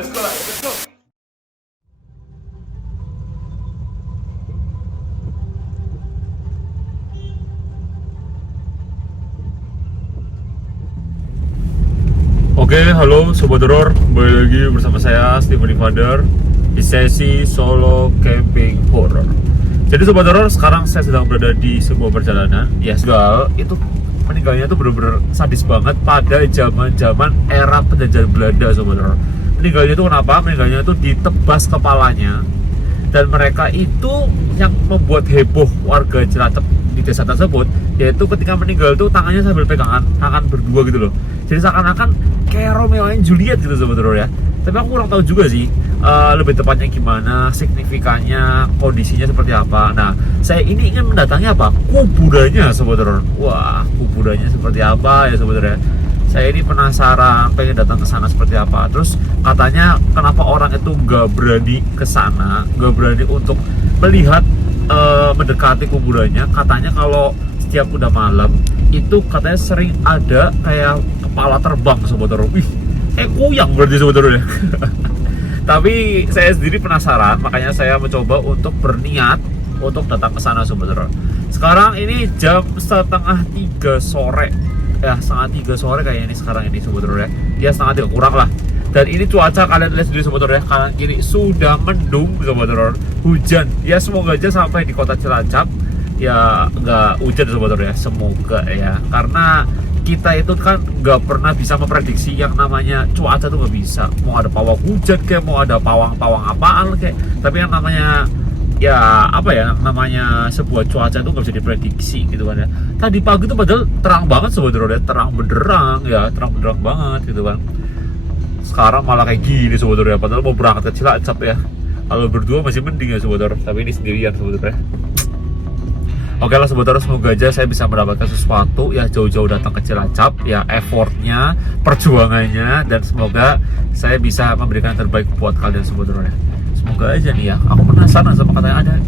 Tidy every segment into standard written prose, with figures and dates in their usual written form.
Oke, halo Sobat Horor, kembali lagi bersama saya Steven Father di sesi solo camping horror. Jadi Sobat Horor, sekarang saya sedang berada di sebuah perjalanan. Ya, sudah itu meninggalnya tuh bener-bener sadis banget pada zaman era penjajahan Belanda, Sobat Horor. Meninggalnya itu kenapa? Meninggalnya itu ditebas kepalanya. Dan mereka itu yang membuat heboh warga Cilacap di desa tersebut, yaitu ketika meninggal tuh tangannya sambil pegangan tangan berdua gitu loh. Jadi seakan-akan kayak Romeo and Juliet gitu sebetulnya ya. Tapi aku kurang tahu juga sih lebih tepatnya gimana, signifikannya, kondisinya seperti apa. Nah, saya ini ingin mendatangi apa? Kuburannya sebetulnya. Wah, kuburannya seperti apa ya sebetulnya. Saya ini penasaran, pengen datang ke sana seperti apa. Terus katanya kenapa orang itu nggak berani ke sana, nggak berani untuk melihat, mendekati kuburannya. Katanya kalau setiap udah malam itu katanya sering ada kayak kepala terbang sebetulnya. Wih, kuyang berarti sebetulnya. Tapi saya sendiri penasaran, makanya saya mencoba untuk berniat untuk datang ke sana sebetulnya. Sekarang ini jam setengah 3 sore. Ya, setengah 3 sore kayaknya ini sekarang ini sebetulnya. Ya, setengah 3 kurang lah. Dan ini cuaca kalian lihat sendiri sebetulnya, kanan kiri sudah mendung sebetulnya, hujan. Ya, semoga aja sampai di kota Cilacap ya nggak hujan sebetulnya, semoga ya. Karena kita itu kan nggak pernah bisa memprediksi yang namanya cuaca tuh, nggak bisa. Mau ada pawang hujan kayak, mau ada pawang-pawang apaan kayak. Tapi yang namanya ya apa ya, namanya sebuah cuaca itu nggak bisa diprediksi gitu kan ya. Tadi pagi tuh padahal terang banget sebetulnya, terang benderang ya, terang benderang banget gitu kan. Sekarang malah kayak gini sebetulnya, padahal mau berangkat ke Cilacap ya. Kalau berdua masih mending ya sebetulnya, tapi ini sendirian sebetulnya. Oke lah sebetulnya, semoga aja saya bisa mendapatkan sesuatu ya, jauh-jauh datang ke Cilacap ya, effortnya, perjuangannya, dan semoga saya bisa memberikan yang terbaik buat kalian sebetulnya. Semoga aja nih ya. Aku penasaran sama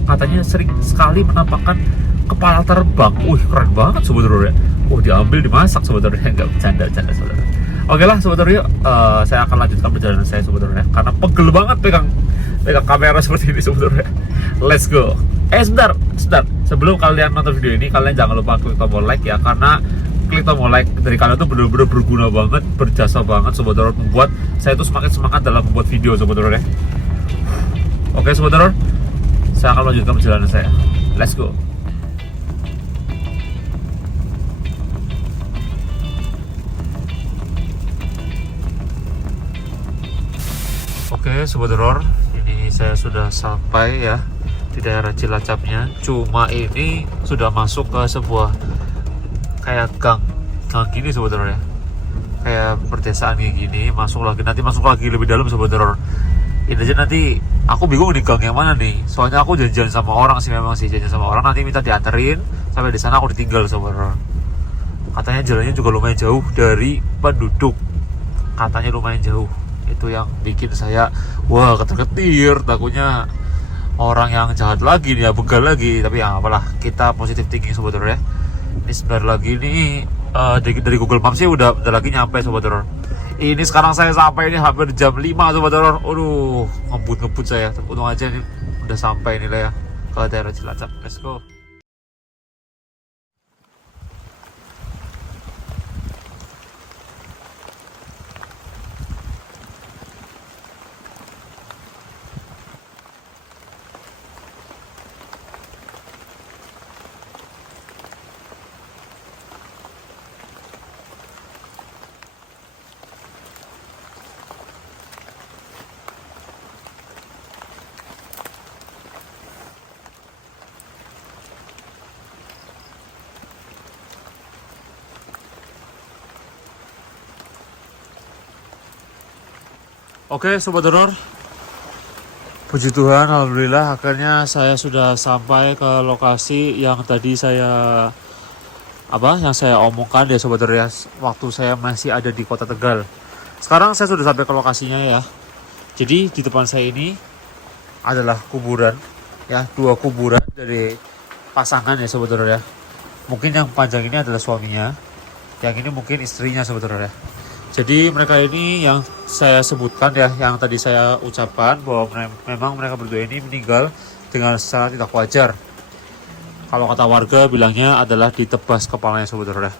katanya sering sekali menampakkan kepala terbang. Keren banget sebetulnya. Diambil dimasak sebetulnya, nggak bercanda sebetulnya. Oke lah sebetulnya, saya akan lanjutkan perjalanan saya sebetulnya, karena pegel banget pegang kamera seperti ini sebetulnya. Let's go. Sebentar. Sebelum kalian nonton video ini, kalian jangan lupa klik tombol like ya, karena klik tombol like dari kalian tuh bener-bener berguna banget, berjasa banget sebetulnya, membuat saya tuh semakin semangat dalam membuat video sebetulnya. Oke sebetulnya, saya akan lanjutkan perjalanan saya. Let's go. Oke Sobat Horor, ini saya sudah sampai ya di daerah Cilacapnya. Cuma ini sudah masuk ke sebuah kayak gang gini Sobat Horor ya, kayak perdesaan kayak gini. Nanti masuk lagi lebih dalam Sobat Horor. Ini aja nanti aku bingung nih gang yang mana nih, soalnya aku janjian sama orang sih, memang sih janjian sama orang, nanti minta dianterin sampai di sana, aku ditinggal Sobat Horor. Katanya jalannya juga lumayan jauh dari penduduk, katanya lumayan jauh. Itu yang bikin saya ketar-ketir, takutnya orang yang jahat lagi nih ya, begal lagi. Tapi ya apalah, kita positif thinking Sobat Horor ya. Ini sebentar lagi nih, dari Google Maps sih udah lagi nyampe Sobat Horor. Ini sekarang saya sampai ini hampir jam 5 Sobat Horor. Ngebut saya. Untung aja nih udah sampai nih lah ya ke daerah Cilacap. Let's go. Oke Sobat Horor, puji Tuhan, alhamdulillah akhirnya saya sudah sampai ke lokasi yang tadi yang saya omongkan ya Sobat Horor ya, waktu saya masih ada di Kota Tegal. Sekarang saya sudah sampai ke lokasinya ya. Jadi di depan saya ini adalah kuburan ya, 2 kuburan dari pasangan ya Sobat Horor ya. Mungkin yang panjang ini adalah suaminya, yang ini mungkin istrinya Sobat Horor ya. Jadi mereka ini yang saya sebutkan ya, yang tadi saya ucapkan bahwa memang mereka berdua ini meninggal dengan secara tidak wajar. Kalau kata warga bilangnya adalah ditebas kepalanya Sobat Horor ya.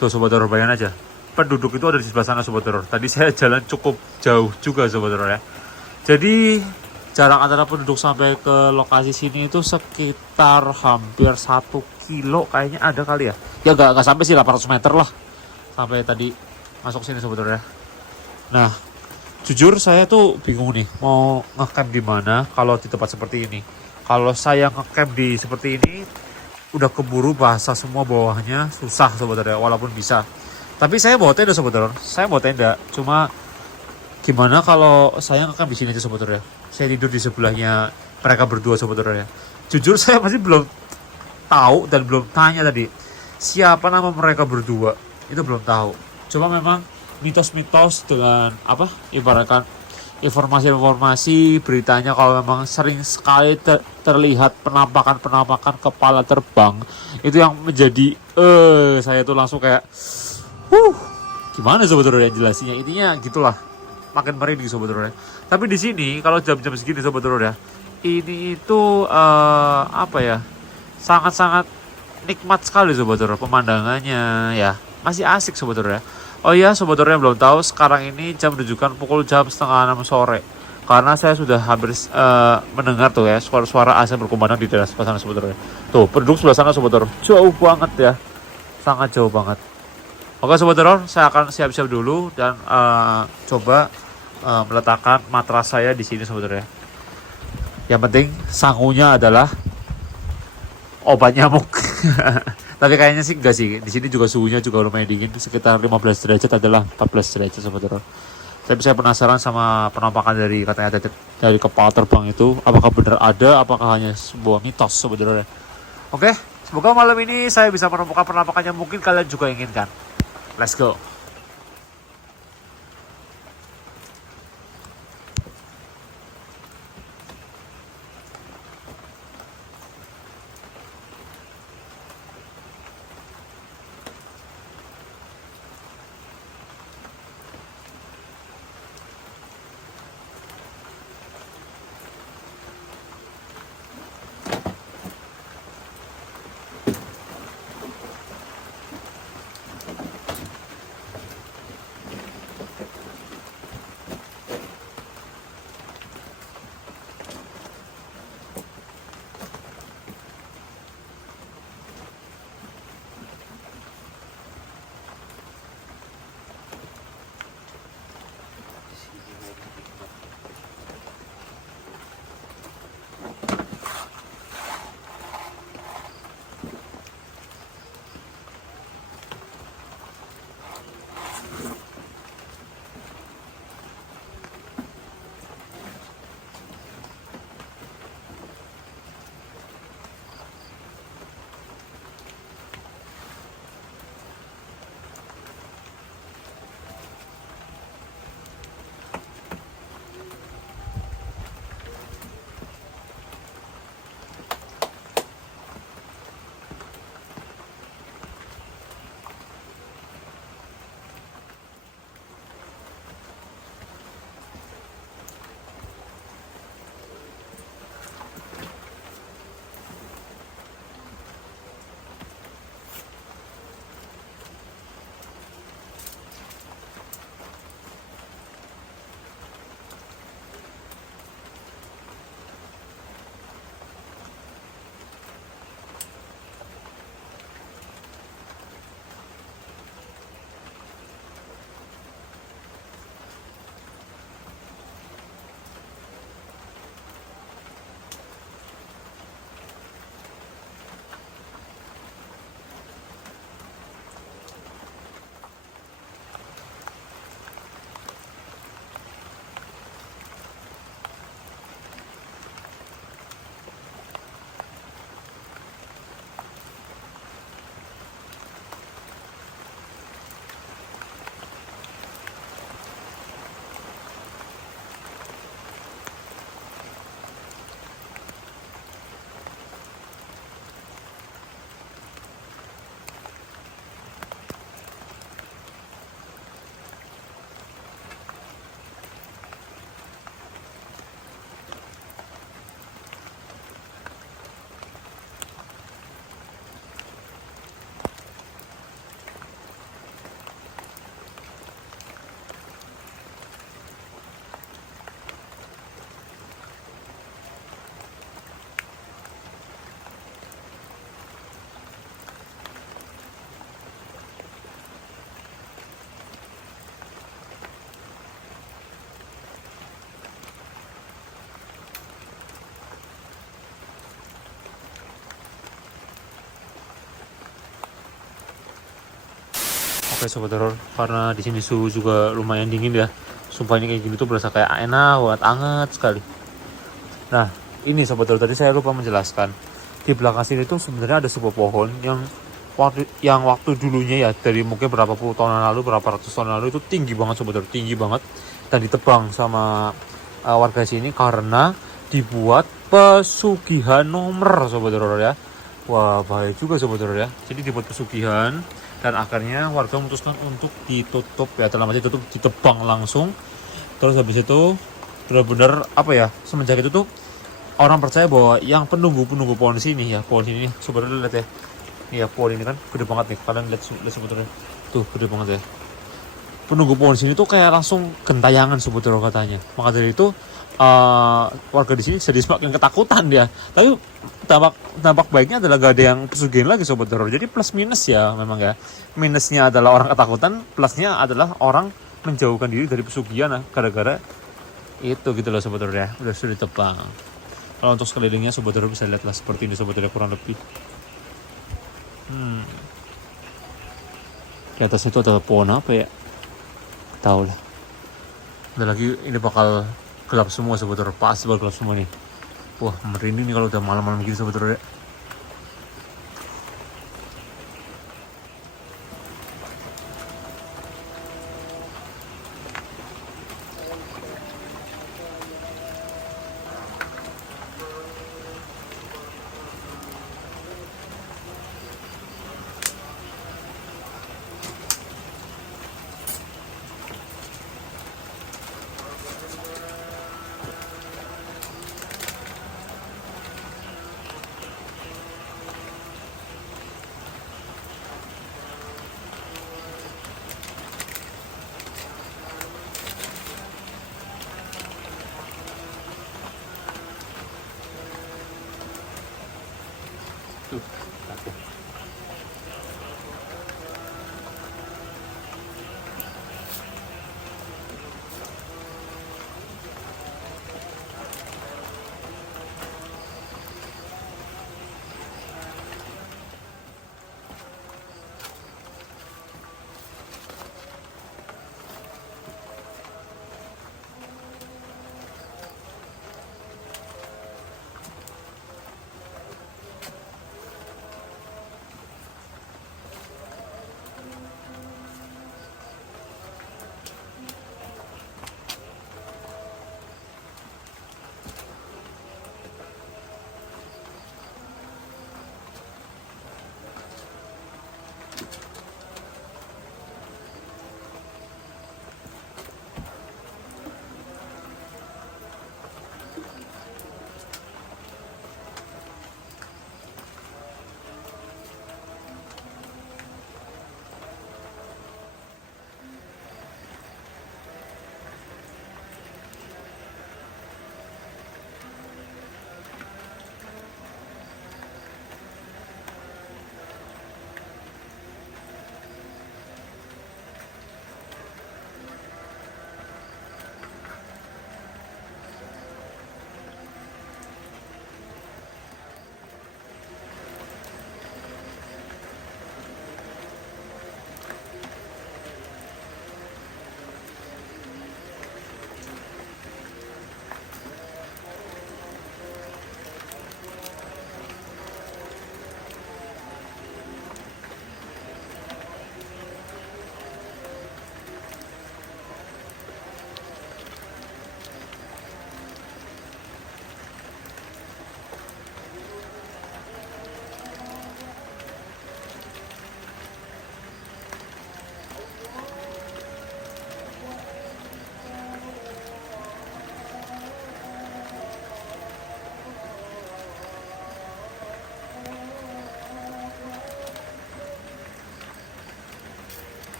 Tuh Sobat Horor, bayangin aja. Penduduk itu ada di sebelah sana Sobat Horor. Tadi saya jalan cukup jauh juga Sobat Horor ya. Jadi jarak antara penduduk sampai ke lokasi sini itu sekitar hampir 1 kilo kayaknya ada kali ya. Ya nggak sampai sih 800 meter lah. Sampai tadi masuk sini Sobat Horor ya. Nah, jujur saya tuh bingung nih mau ngecamp di mana kalau di tempat seperti ini. Kalau saya ngecamp di seperti ini udah keburu basah semua bawahnya, susah Sobat Horor ya, walaupun bisa. Tapi saya bawa tenda Sobat Horor. Saya bawa tenda. Cuma gimana kalau saya ngecamp di sini aja Sobat Horor ya. Saya tidur di sebelahnya mereka berdua Sobat Horor ya. Jujur saya masih belum tahu dan belum tanya tadi siapa nama mereka berdua. Itu belum tahu. Cuma memang mitos-mitos dengan apa ibaratkan informasi-informasi beritanya kalau memang sering sekali terlihat penampakan-penampakan kepala terbang itu yang menjadi saya tuh langsung kayak gimana Sobat Horor ya jelasinnya, intinya gitulah, makin merinding Sobat Horor ya. Tapi di sini kalau jam-jam segini Sobat Horor ya, ini itu apa ya, sangat-sangat nikmat sekali Sobat Horor, pemandangannya ya masih asik Sobat Horor ya. Oh iya Sobat Horor yang belum tahu, sekarang ini jam menunjukkan pukul jam 5:30 sore. Karena saya sudah hampir mendengar tuh ya suara-suara azan berkumandang di daerah sebelah sana Sobat Horor. Tuh penduduk sebelah sana Sobat Horor, jauh banget ya, sangat jauh banget. Oke Sobat Horor, saya akan siap-siap dulu dan coba meletakkan matras saya di sini Sobat Horor ya. Yang penting sangunya adalah obat nyamuk. Tapi kayaknya sih enggak sih. Di sini juga suhunya juga lumayan dingin, sekitar 15 derajat adalah 14 derajat Sobat Horor. Tapi saya penasaran sama penampakan dari katanya dari kepala terbang itu, apakah benar ada, apakah hanya sebuah mitos Sobat Horor ya. Oke, semoga malam ini saya bisa menemukan penampakan yang mungkin kalian juga inginkan. Let's go. ya sobat horor, karena di sini suhu juga lumayan dingin ya. Sumpah ini kayak gini tuh berasa kayak enak banget, anget sekali. Nah, ini sobat horor, tadi saya lupa menjelaskan. Di belakang sini tuh sebenarnya ada sebuah pohon yang waktu dulunya ya, dari mungkin berapa puluh tahun lalu, berapa ratus tahun lalu itu tinggi banget sobat horor, tinggi banget, dan ditebang sama warga sini karena dibuat pesugihan nomor sobat horor ya. Wah, bahaya juga sobat horor ya. Jadi dibuat pesugihan dan akhirnya warga memutuskan untuk ditutup ya, dalam arti ditutup, ditebang langsung. Terus habis itu benar-benar apa ya, semenjak itu tuh orang percaya bahwa yang penunggu pohon sini ya, pohon sini sobat horor lihat ya. Iya, pohon ini kan gede banget nih, kalian lihat sobat horor tuh, gede banget ya. Penunggu pohon sini tuh kayak langsung gentayangan sobat horor katanya. Maka dari itu warga di sini jadi semakin ketakutan dia. Tapi dampak baiknya adalah gak ada yang pesugihan lagi sobat horor. Jadi plus minus ya memang ya. Minusnya adalah orang ketakutan, plusnya adalah orang menjauhkan diri dari pesugihan lah, gara-gara itu gitu loh sobat horor ya. Udah sudah ditebang. Kalau untuk sekelilingnya sobat horor bisa lihatlah seperti ini sobat horor kurang lebih. Di atas itu ada pohon apa ya? Tahu lah. Udah lagi ini bakal gelap semua sobat horor, pasti bakal gelap semua nih. Wah, merinding nih kalau udah malam-malam gini sobat horor ya. Tuh,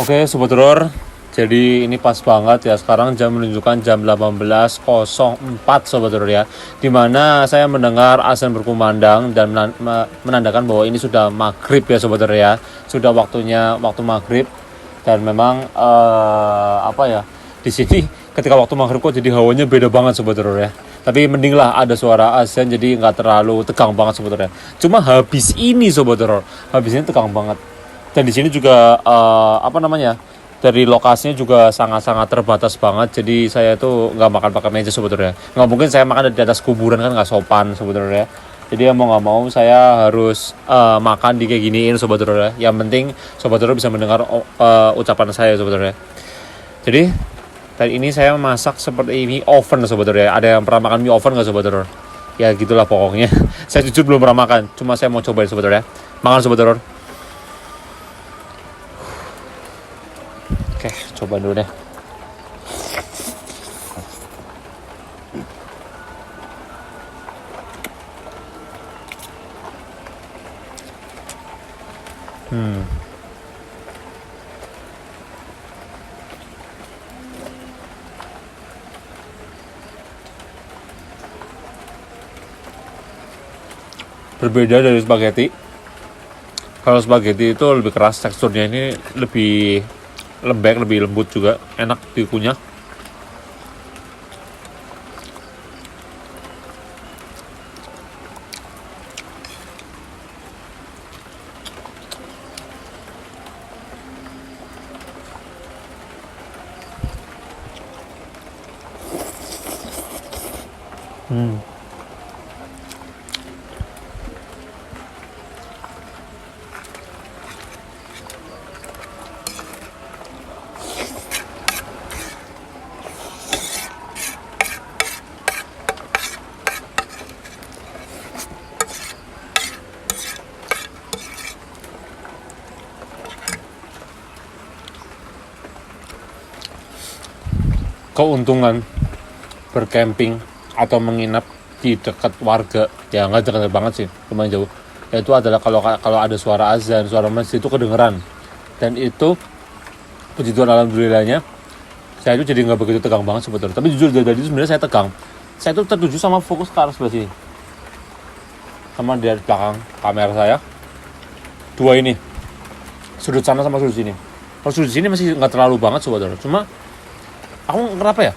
Oke, Sobat Horor. Jadi ini pas banget ya, sekarang jam menunjukkan jam 18.04 Sobat Horor ya. Dimana saya mendengar azan berkumandang dan menandakan bahwa ini sudah maghrib ya Sobat Horor ya. Sudah waktu maghrib. Dan memang apa ya, di sini ketika waktu maghrib kok jadi hawanya beda banget Sobat Horor ya. Tapi mending lah ada suara azan jadi nggak terlalu tegang banget Sobat Horor ya. Cuma habis ini Sobat Horor, habis ini tegang banget. Dan di sini juga dari lokasinya juga sangat-sangat terbatas banget. Jadi saya tuh nggak makan pakai meja sebetulnya. Nggak mungkin saya makan di atas kuburan, kan nggak sopan sebetulnya. Jadi mau nggak mau saya harus makan di kayak giniin sebetulnya. Yang penting sebetulnya bisa mendengar ucapan saya sebetulnya. Jadi tadi ini saya masak seperti ini oven sebetulnya. Ada yang pernah makan mie oven nggak sebetulnya? Ya gitulah pokoknya. Saya jujur belum pernah makan. Cuma saya mau cobain sebetulnya. Makan sebetulnya. Oke, coba dulu deh. Berbeda dari spaghetti. Kalau spaghetti itu lebih keras, teksturnya ini lebih lembek, lebih lembut juga, enak dikunyah. Keuntungan bercamping atau menginap di dekat warga, ya nggak dekat banget sih, lumayan jauh, yaitu adalah kalau ada suara azan, suara masjid itu kedengeran. Dan itu puji Tuhan alhamdulillahnya saya itu jadi nggak begitu tegang banget sebetulnya. Tapi jujur dari tadi sebenarnya saya tegang. Saya itu tertuju sama fokus ke arah sebelah sini, sama di belakang kamera saya dua ini, sudut sana sama sudut sini. Kalau sudut sini masih nggak terlalu banget sebetulnya, cuma aku kenapa ya?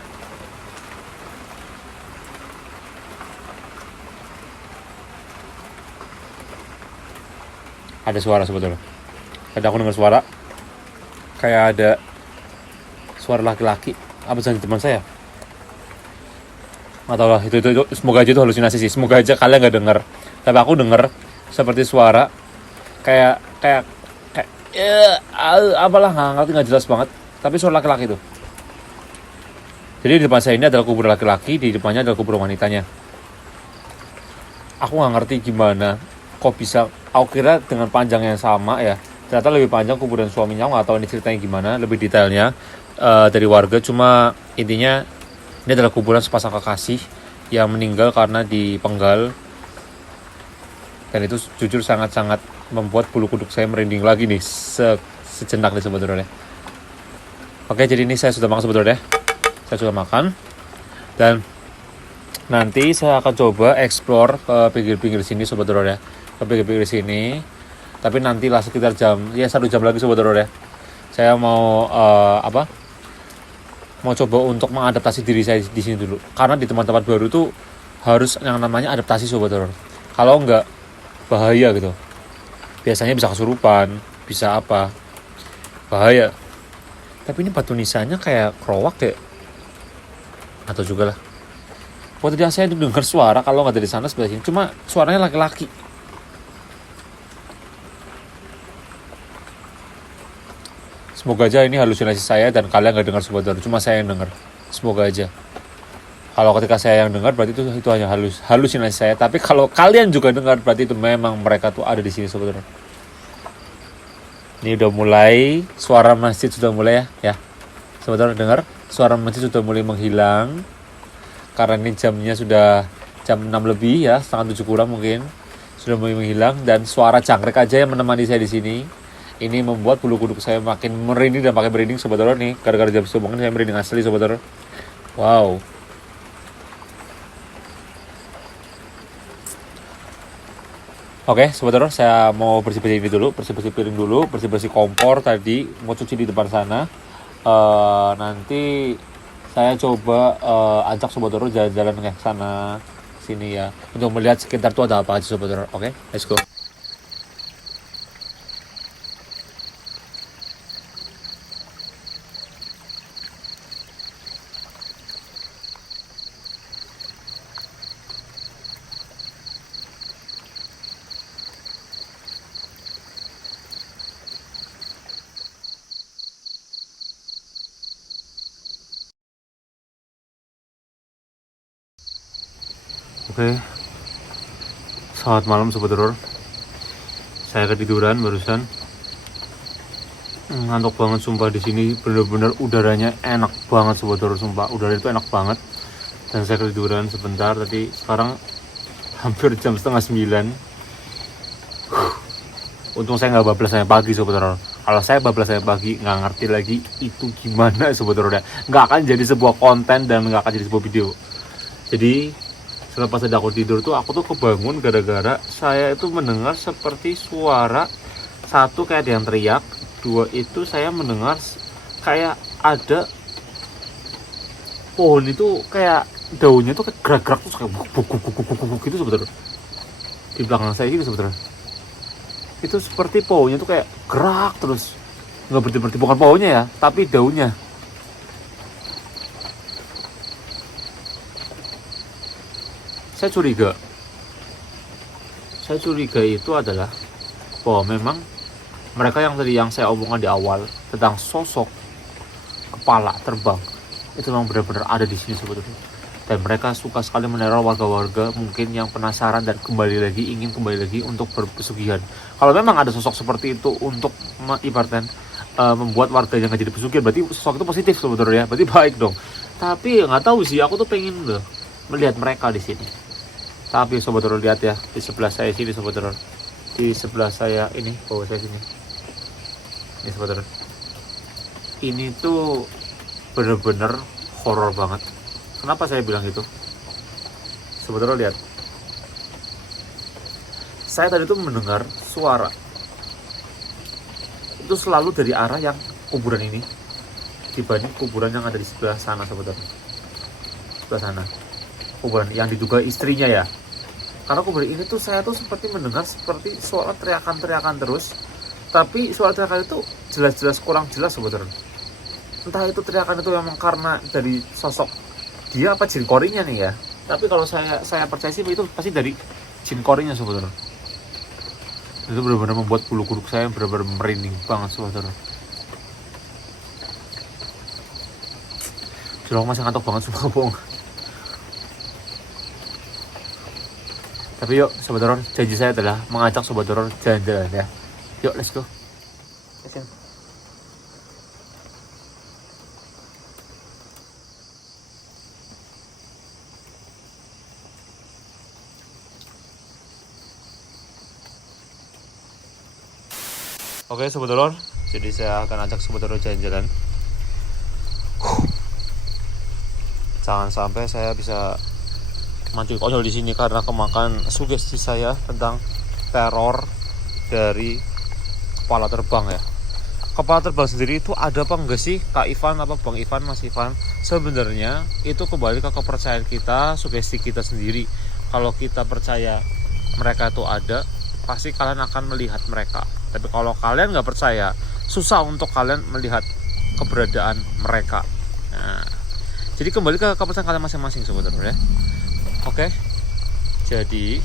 Ada suara sebetulnya. Ada aku dengar suara. Kayak ada suara laki-laki. Apa jangan teman saya? Nggak tahu lah. Itu semoga aja itu halusinasi sih. Semoga aja kalian nggak dengar. Tapi aku dengar seperti suara kayak apalah, nggak jelas banget. Tapi suara laki-laki itu. Jadi di depan saya ini adalah kubur laki-laki, di depannya adalah kubur wanitanya. Aku nggak ngerti gimana, kok bisa, aku kira dengan panjang yang sama ya, ternyata lebih panjang kuburan suaminya. Aku nggak tahu ini ceritanya gimana, lebih detailnya dari warga. Cuma intinya ini adalah kuburan sepasang kekasih yang meninggal karena dipenggal. Dan itu jujur sangat-sangat membuat bulu kuduk saya merinding lagi nih, sejenak nih sebetulnya. Oke, jadi ini saya sudah makan sebetulnya. Saya sudah makan, dan nanti saya akan coba explore ke pinggir-pinggir sini Sobat Horor ya, ke pinggir-pinggir sini. Tapi nantilah sekitar 1 jam lagi Sobat Horor ya, saya mau mau coba untuk mengadaptasi diri saya di sini dulu, karena di tempat-tempat baru tuh harus yang namanya adaptasi Sobat Horor. Kalau enggak bahaya gitu, biasanya bisa kesurupan, bisa apa, bahaya. Tapi ini batu nisannya kayak kerowak ya, atau juga lah. Waktu tadi saya dengar suara, kalau nggak dari sana sebelah sini, cuma suaranya laki-laki. Semoga aja ini halusinasi saya dan kalian nggak dengar Sobat Horor, cuma saya yang dengar. Semoga aja. Kalau ketika saya yang dengar berarti itu hanya halusinasi saya. Tapi kalau kalian juga dengar berarti itu memang mereka tuh ada di sini Sobat Horor. Ini udah mulai, suara masjid sudah mulai ya. Sobat Horor dengar? Suara masjid sudah mulai menghilang. Karena ini jamnya sudah jam 6 lebih ya, setengah 7 kurang mungkin. Sudah mulai menghilang, dan suara jangkrik aja yang menemani saya di sini. Ini membuat bulu kuduk saya makin merinding dan pakai merinding Sobat Horor nih. Gara-gara jam bangun saya merinding asli Sobat Horor. Wow. Oke, Sobat Horor, saya mau bersih-bersih ini dulu, bersih-bersih piring dulu, bersih-bersih kompor tadi, mau cuci di depan sana. Nanti saya coba ajak Sobat Horor jalan-jalan ke sana sini ya, untuk melihat sekitar tuh ada apa aja Sobat Horor. Oke, let's go. Oke, selamat malam Sobat Horor. Saya ketiduran barusan. Ngantuk banget sumpah, di sini bener-bener udaranya enak banget Sobat Horor, sumpah udara itu enak banget. Dan saya ketiduran sebentar tadi, sekarang hampir jam 8:30. Untung saya nggak bablas saya pagi Sobat Horor. Kalau saya bablas saya pagi, nggak ngerti lagi itu gimana Sobat Horor ya. Nggak akan jadi sebuah konten dan nggak akan jadi sebuah video. Jadi selepas aku tidur tuh, aku tuh kebangun gara-gara saya itu mendengar seperti suara, satu kayak ada yang teriak, dua itu saya mendengar kayak ada pohon itu kayak daunnya tuh gerak-gerak terus kayak buk gitu Sobat Horor. Di belakang saya gitu Sobat Horor. Itu seperti pohonnya tuh kayak gerak terus, nggak berhenti-berhenti, bukan pohonnya ya, tapi daunnya. Saya curiga itu adalah bahwa memang mereka yang tadi yang saya omongkan di awal tentang sosok kepala terbang itu memang benar-benar ada di sini sebetulnya. Dan mereka suka sekali meneror warga-warga mungkin yang penasaran dan ingin kembali lagi untuk berpesugihan. Kalau memang ada sosok seperti itu untuk ibaratkan membuat warga yang jadi pesugihan, berarti sosok itu positif sebetulnya ya, berarti baik dong. Tapi nggak tahu sih, aku tuh pengen loh melihat mereka di sini. Tapi Sobat Horor lihat ya, di sebelah saya sini Sobat Horor, di sebelah saya ini, bawah saya sini, ini Sobat Horor, ini tuh bener-bener horor banget. Kenapa saya bilang gitu? Sobat Horor lihat, saya tadi tuh mendengar suara itu selalu dari arah yang kuburan ini dibanding kuburan yang ada di sebelah sana Sobat Horor. Sebelah sana kuburan yang diduga istrinya ya. Karena kuburan ini tuh saya tuh seperti mendengar seperti suara teriakan-teriakan terus, tapi suara teriakan itu jelas-jelas kurang jelas Sobat Horor. Entah itu teriakan itu memang karena dari sosok dia apa jin korinya nih ya. Tapi kalau saya percaya sih itu pasti dari jin korinya Sobat Horor. Itu benar-benar membuat bulu kuduk saya benar-benar merinding banget Sobat Horor. Sudah masih ngantuk banget sumpah bohong. Tapi yuk Sobat Horor, janji saya adalah mengajak Sobat Horor jalan-jalan ya. Yuk let's go. Oke Sobat Horor, jadi saya akan ajak Sobat Horor jalan-jalan. Jangan sampai saya bisa mancing konyol di sini karena kemakan sugesti saya tentang teror dari kepala terbang ya. Kepala terbang sendiri itu ada apa enggak sih Kak Ivan, apa Bang Ivan, Mas Ivan? Sebenarnya itu kembali ke kepercayaan kita, sugesti kita sendiri. Kalau kita percaya mereka itu ada, pasti kalian akan melihat mereka. Tapi kalau kalian nggak percaya, susah untuk kalian melihat keberadaan mereka. Nah, jadi kembali ke kepercayaan kalian masing-masing sebenarnya ya. Oke, jadi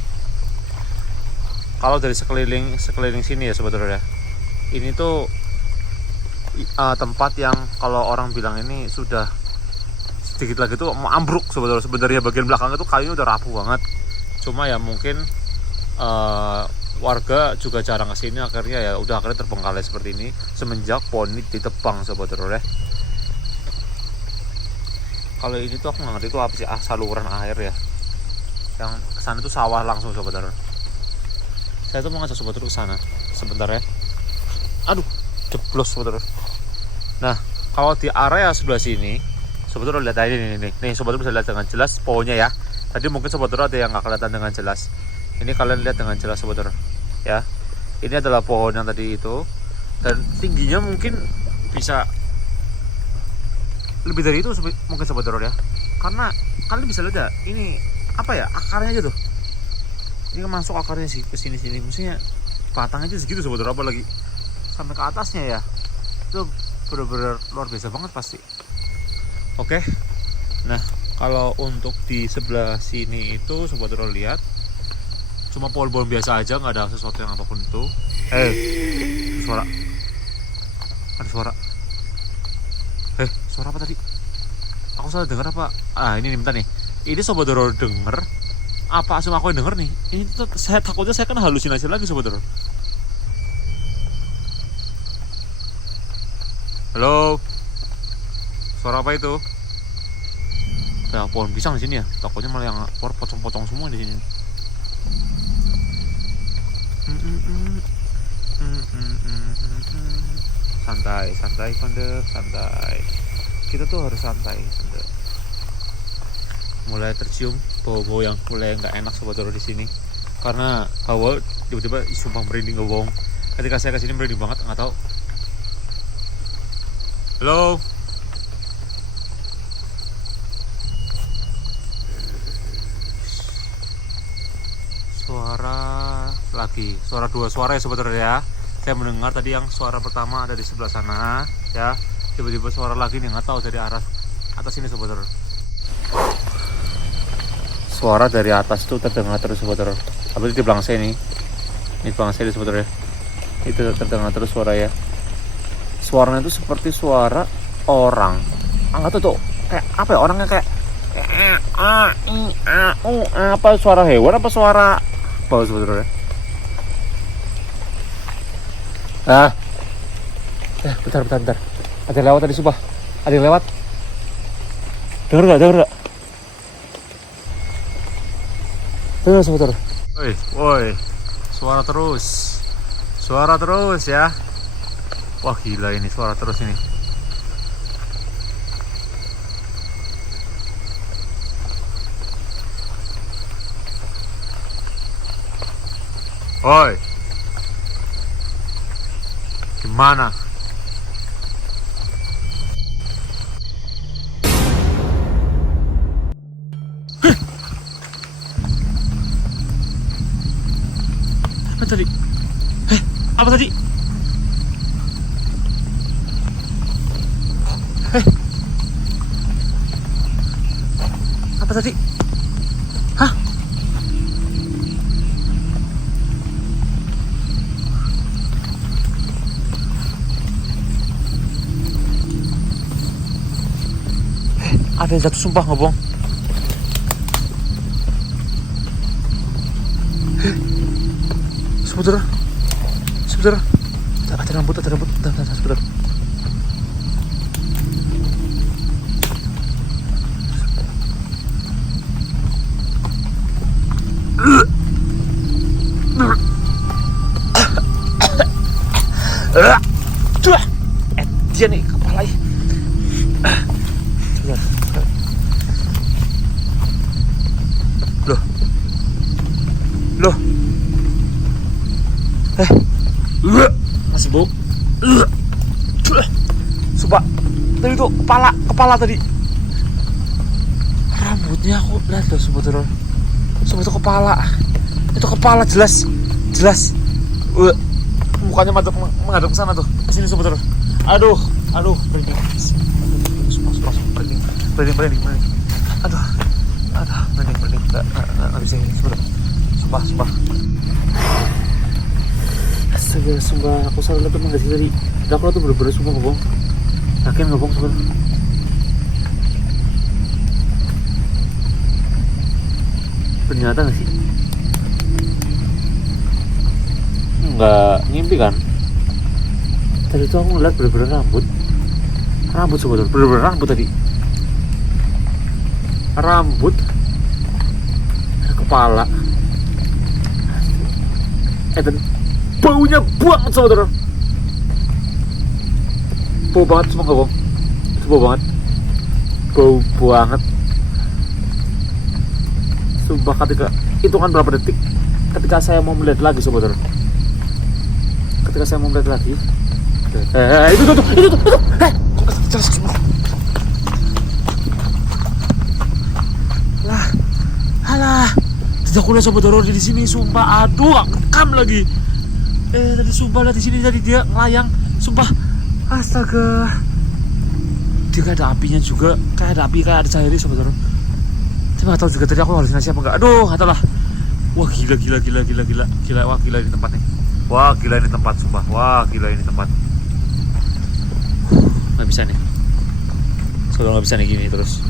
kalau dari sekeliling sini ya Sobat Horor ya, ini tuh tempat yang kalau orang bilang ini sudah sedikit lagi tuh mau ambruk Sobat Horor. Sebenarnya bagian belakang itu kayunya udah rapuh banget, cuma ya mungkin warga juga jarang kesini, akhirnya ya udah akhirnya terbengkalai seperti ini semenjak pohon ini ditebang Sobat Horor ya. Kalau ini tuh aku nggak ngerti itu apa sih, saluran air ya. Yang kesana itu sawah langsung Sobat Horor. Saya tuh mau ngajak Sobat Horor kesana sebentar ya. Aduh, jeblos saudara. Nah, kalau di area sebelah sini, saudara lihat aja nih, saudara bisa lihat dengan jelas pohonnya ya. Tadi mungkin saudara ada yang nggak kelihatan dengan jelas. Ini kalian lihat dengan jelas saudara, ya. Ini adalah pohon yang tadi itu, dan tingginya mungkin bisa lebih dari itu mungkin saudara ya. Karena kalian bisa lihat ya, ini apa ya, akarnya aja tuh. Ini kan masuk akarnya sih ke sini-sini, maksudnya batangnya aja segitu saudara, apalagi sampai ke atasnya ya. Itu benar-benar luar biasa banget pasti. Oke. Nah, kalau untuk di sebelah sini itu saudara lihat cuma pohon-pohon biasa aja, nggak ada sesuatu yang apapun itu. Suara. Ada suara. Suara apa tadi? Aku salah dengar apa? Ini nih bentar nih. Ini saudara denger apa cuma aku yang denger nih? Ini tuh saya takutnya saya kan halusinasi lagi saudara. Halo. Suara apa itu? Ada pohon pisang di sini ya. Takutnya malah yang pocong-pocong semua di sini. Santai, Founder, santai. Kita tuh harus santai, Founder. Mulai tercium bau-bau yang mulai nggak enak saudara di sini. Karena awal tiba-tiba sumpah merinding, nggak bohong. Ketika saya kesini merinding banget, nggak tahu. Halo. Suara dua suara ya saudara ya. Saya mendengar tadi yang suara pertama ada di sebelah sana ya, tiba-tiba suara lagi nih, nggak tahu dari arah atas ini saudara. Suara dari atas tuh terdengar terus saudara. Apalagi di belakang saya ini belakang saya saudara ya, itu terdengar terus suara ya. Suaranya itu seperti suara orang, nggak tahu tuh kayak apa ya, orangnya kayak apa, suara hewan apa suara apa saudara ya. Bentar. Ada yang lewat tadi, sumpah. Ada yang lewat. Dengar gak? Dengar saudara. Woi. Suara terus ya. Wah gila ini, suara terus ini. Woi. Gimana? Apa tadi? Apa tadi? Apa tadi? Hah? Ada yang jatuh, sumpah nggak bohong. Sebentar. Ada rambut. Sebentar. Dia nih kepala. Loh. Masih bau. Sumpah. Tadi itu kepala tadi. Rambutnya aku lihat loh saudara. Sumpah itu kepala. Itu kepala jelas. Mukanya menghadap ke sana tuh. Sini saudara. Aduh, merinding. Sumpah, merinding. Aduh, merinding. Nggak bisa ini saudara. Sumpah. Astaga, sumpah aku salah lihat teman gak sih tadi. Aku tuh bener-bener sumpah ngebong. Yakin ngebong sebenarnya. Ternyata gak sih? Nggak ngimpi kan? Tadi tuh aku ngeliat bener-bener rambut sebenarnya, bener-bener rambut tadi. Rambut, ada kepala. Dan baunya banget saudara. Bau banget, semua nggak bohong. Itu bau banget. Bau banget. Sumpah, ketika hitungan berapa detik ketika saya mau melihat lagi, sobat. Ketika saya mau melihat lagi, itu tuh. Alah, sejak kuliah sobat horor di sini, sumpah, aduh, gak rekam lagi. Tadi sumpah lihat di sini tadi dia ngelayang, sumpah, astaga. Dia kayak ada apinya juga, kayak ada api, kayak ada cahaya sobat horor. Tapi nggak tahu juga tadi aku harus ngasih apa enggak. Aduh, nggak tahu lah. Wah, gila, wah gila ini tempat nih. Wah gila ini tempat, sumpah, wah gila ini tempat. Nggak bisa nih, soalnya nggak bisa nih gini terus.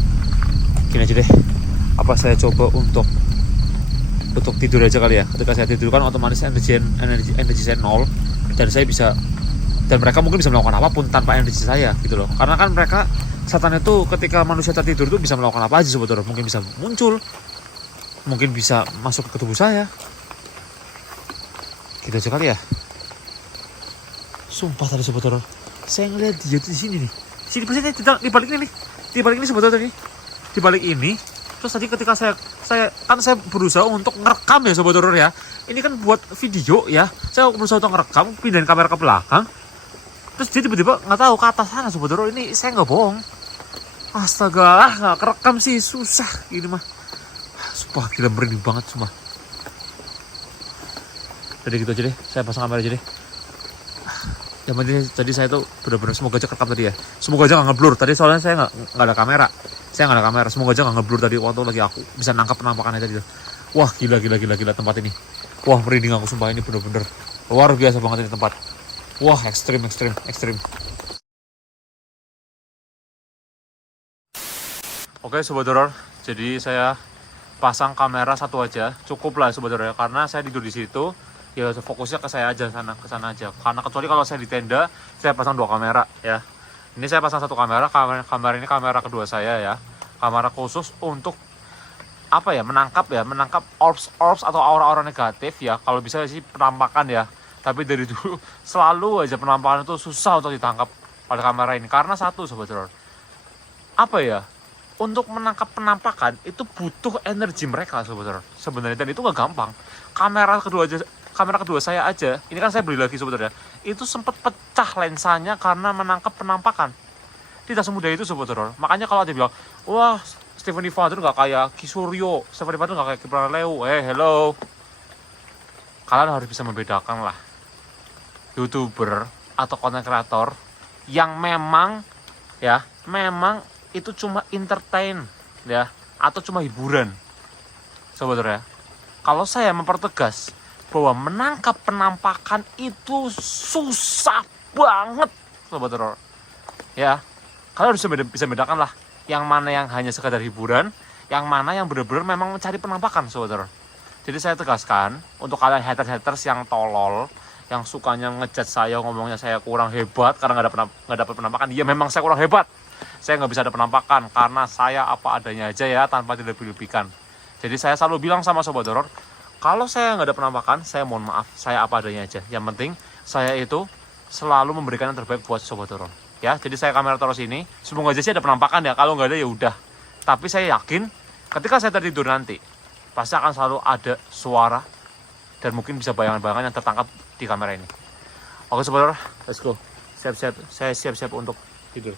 Gini aja deh. Apa saya coba untuk tidur aja kali ya. Ketika saya tidur kan otomatis energi saya nol, dan saya bisa, dan mereka mungkin bisa melakukan apapun tanpa energi saya gitu loh. Karena kan mereka, setan itu ketika manusia tertidur tuh bisa melakukan apa aja sobat horor. Mungkin bisa muncul, mungkin bisa masuk ke tubuh saya. Gitu aja kali ya. Sumpah tadi sobat horor, saya ngeliat dia di sini nih. Sini persis di balik ini nih. Di balik ini sobat horor tadi. Di balik ini. Terus tadi ketika saya berusaha untuk ngerekam ya sobat horor ya. Ini kan buat video ya. Saya berusaha untuk ngerekam, pindahin kamera ke belakang. Terus dia tiba-tiba nggak tahu ke atas sana sobat horor. Ini saya nggak bohong. Astaga, nggak kerekam sih, susah ini mah. Sumpah gila, merinding banget sumpah. Jadi gitu aja deh, saya pasang kamera aja deh. Yang penting tadi saya tuh benar-benar semoga aja kerekam tadi ya. Semoga aja nggak ngeblur. Tadi soalnya saya nggak ada kamera. Semoga aja nggak ngeblur tadi waktu lagi aku bisa nangkap penampakannya tadi. Wah gila tempat ini. Wah merinding aku sumpah, ini bener-bener luar biasa banget ini tempat. Wah ekstrim. Oke sobat horor, jadi saya pasang kamera satu aja, cukup lah sobat horor ya, karena saya tidur di situ. Ya fokusnya ke saya aja, ke sana aja. Karena kecuali kalau saya di tenda, saya pasang 2 kamera ya. Ini saya pasang 1 kamera ini kamera kedua saya ya. Kamera khusus untuk apa ya, menangkap orbs atau aura-aura negatif ya. Kalau bisa sih penampakan ya. Tapi dari dulu selalu aja penampakan itu susah untuk ditangkap pada kamera ini. Karena satu sobat horor, apa ya, untuk menangkap penampakan itu butuh energi mereka sobat horor sebenarnya, dan itu nggak gampang. Kamera kedua saya aja, ini kan saya beli lagi sobat horor ya, itu sempat pecah lensanya karena menangkap penampakan. Tidak semudah itu sobat horor. Makanya kalau ada bilang, wah Stephanie Father nggak kayak Kisuryo, Stephanie Father nggak kayak Kipran Leo, hello, kalian harus bisa membedakan lah YouTuber atau konten kreator yang memang itu cuma entertain ya, atau cuma hiburan sobat horor ya. Kalau saya mempertegas bahwa menangkap penampakan itu susah banget sobat horor ya. Kalian harus bisa bedakan lah yang mana yang hanya sekadar hiburan, yang mana yang benar-benar memang mencari penampakan sobat horor. Jadi saya tegaskan untuk kalian haters yang tolol, yang sukanya ngejat saya, ngomongnya saya kurang hebat karena nggak dapat penampakan. Ya memang saya kurang hebat, saya nggak bisa ada penampakan karena saya apa adanya aja ya, tanpa dilebih-lebihkan. Jadi saya selalu bilang sama sobat horor, kalau saya nggak ada penampakan, saya mohon maaf, saya apa adanya aja. Yang penting saya itu selalu memberikan yang terbaik buat sobat horor. Ya, jadi saya kamera terus ini, semoga aja sih ada penampakan ya. Kalau nggak ada ya udah. Tapi saya yakin ketika saya tertidur nanti, pasti akan selalu ada suara dan mungkin bisa bayangan-bayangan yang tertangkap di kamera ini. Oke sobat horor, let's go. Siap-siap, saya siap-siap untuk tidur.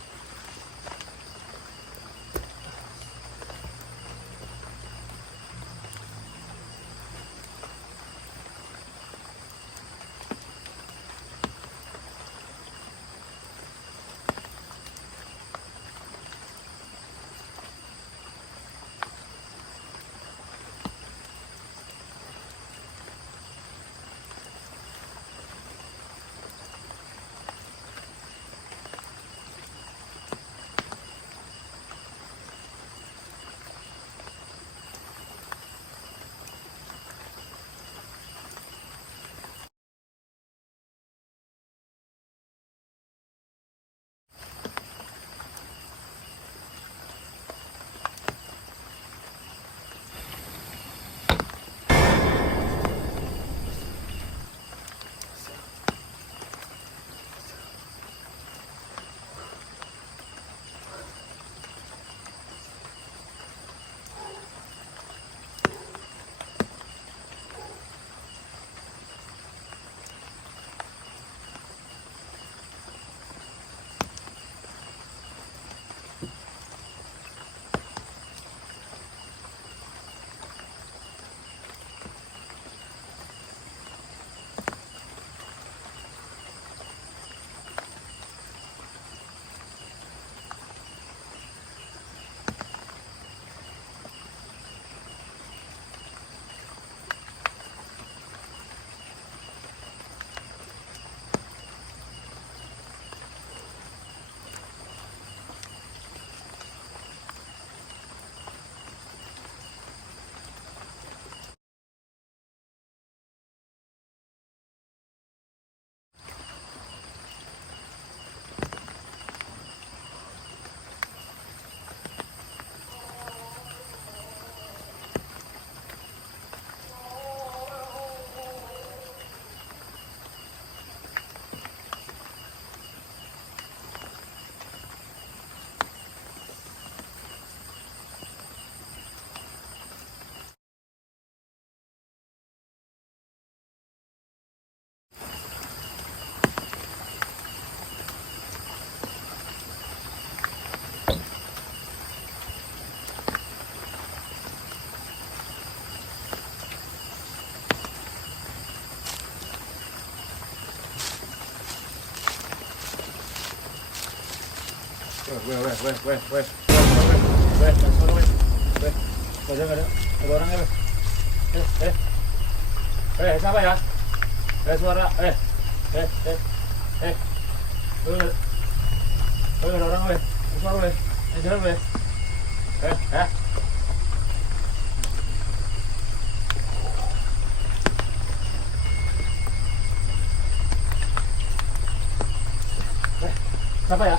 Siapa ya?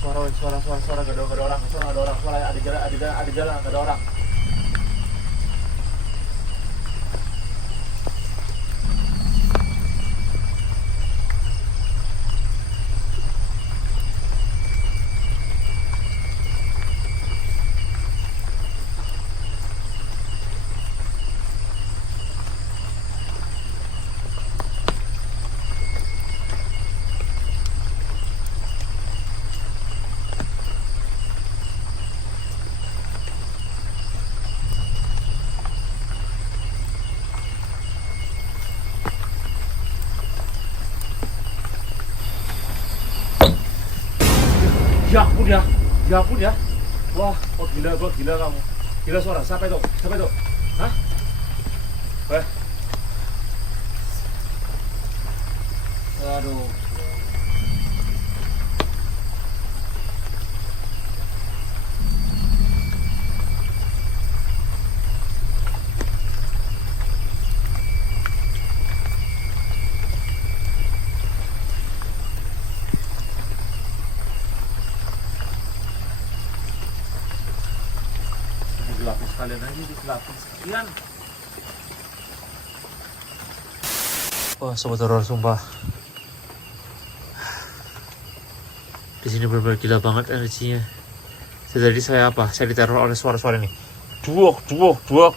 Suara, ada orang, suara, jalan, siapa ya? Suara, gak ada orang, suara, ada jalan, gak ada orang. Ya ampun ya. Wah, gila kamu. Gila suara, siapa itu? Hah? Aduh. Gelapin sekalian aja, digelapin sekalian. Wah, sobat horor sumpah. Di sini benar-benar gila banget energinya. Jadi saya diteror oleh suara-suara ini. Duok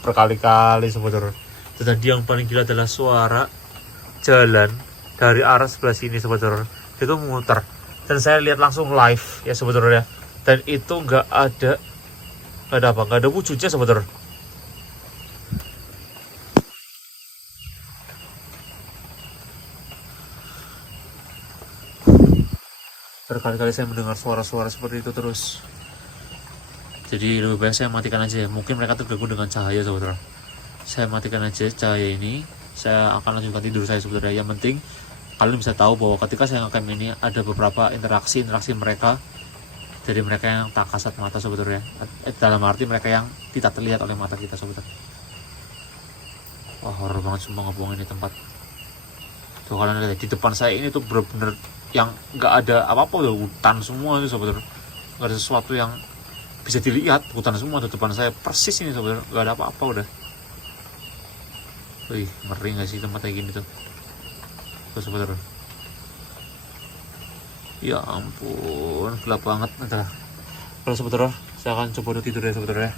berkali-kali sobat horor. Dan yang paling gila adalah suara jalan dari arah sebelah sini sobat horor. Itu memutar. Dan saya lihat langsung live ya sobat horor ya. Dan itu nggak ada wujudnya sobat horor. Berkali-kali saya mendengar suara-suara seperti itu terus. Jadi lebih baik saya matikan aja ya. Mungkin mereka terganggu dengan cahaya sobat horor. Saya matikan aja cahaya ini. Saya akan lanjutkan tidur saya sobat horor. Yang penting kalian bisa tahu bahwa ketika saya ngecam ini ada beberapa interaksi mereka. Dari mereka yang tak kasat mata sobat horor ya. Dalam arti mereka yang tidak terlihat oleh mata kita sobat horor. Wah, horor banget sumpah ngebuang ini tempat. Tuh kalian lihat di depan saya ini tuh bener-bener yang nggak ada apa-apa, udah hutan semua itu sobat horor. Nggak ada sesuatu yang bisa dilihat, hutan semua di depan saya persis ini sobat horor. Nggak ada apa-apa udah. Wih, ngeri nggak sih tempat kayak gini tuh sobat horor. Ya ampun, gelap banget. Kalau sobat horor, saya akan coba tidur ya sobat horor ya.